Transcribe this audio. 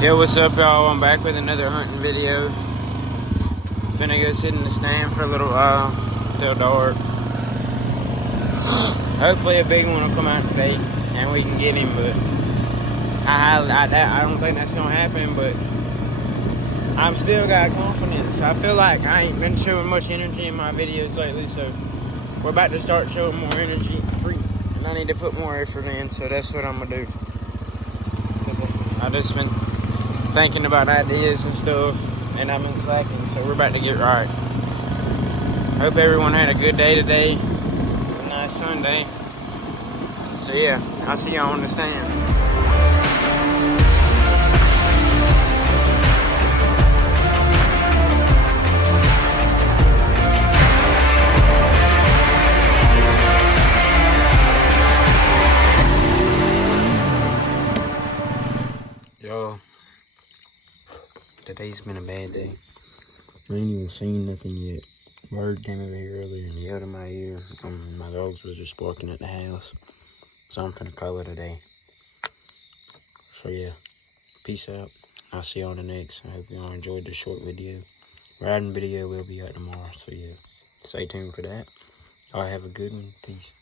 Yo, what's up, y'all? I'm back with another hunting video. Finna go sit in the stand for a little while till dark. Hopefully a big one will come out today and we can get him, but I don't think that's gonna happen, but I'm still got confidence. I feel like I ain't been showing much energy in my videos lately, so we're about to start showing more energy free, and I need to put more effort in, so that's what I'm gonna do. Cause I just been thinking about ideas and stuff, and I've been slacking, so we're about to get right. Hope everyone had a good day today. A nice Sunday. So yeah, I'll see y'all on the stand. Yo, today's been a bad day. I ain't even seen nothing yet. Bird came over here earlier and yelled in my ear. My dogs was just barking at the house. So I'm finna call it a day. So yeah, peace out. I'll see you on the next. I hope y'all enjoyed the short video. Riding video will be out tomorrow. So yeah, stay tuned for that. Y'all have a good one. Peace.